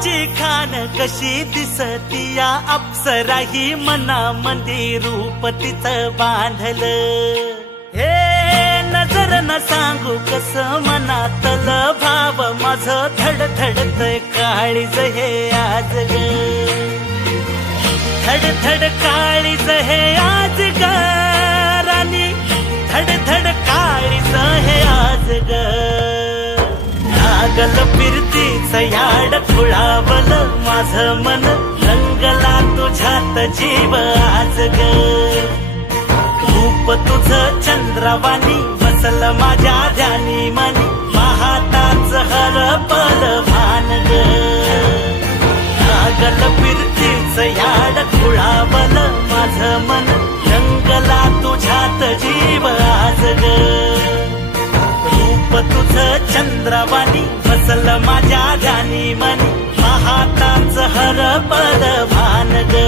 रूपाची खान कशी दिसती या अप्सरा ही मनामंदी रूप तिचं बांधलं हे नजर न सांगू कस मनातल भाव माझं धडधडतय काळीज हे आज ग धडधड काळीज हे आज ग राणी धडधड काळीज हे आज ग लागल फिरतीच याड खुळावलं माझं मन रंगला तुझ्यात जीव आज ग रूप तुझं चंद्रवाणी बसल माझ्या ध्यानी मनी पाहताच हरपल भान ग लागल फिरतीच याड खुळावलं माझं मन रंगला तुझ्यात जीव आज ग रूप तुझं चंद्रवाणी बसल माझ्या ध्यानी मनी पाहताच हरपल भान ग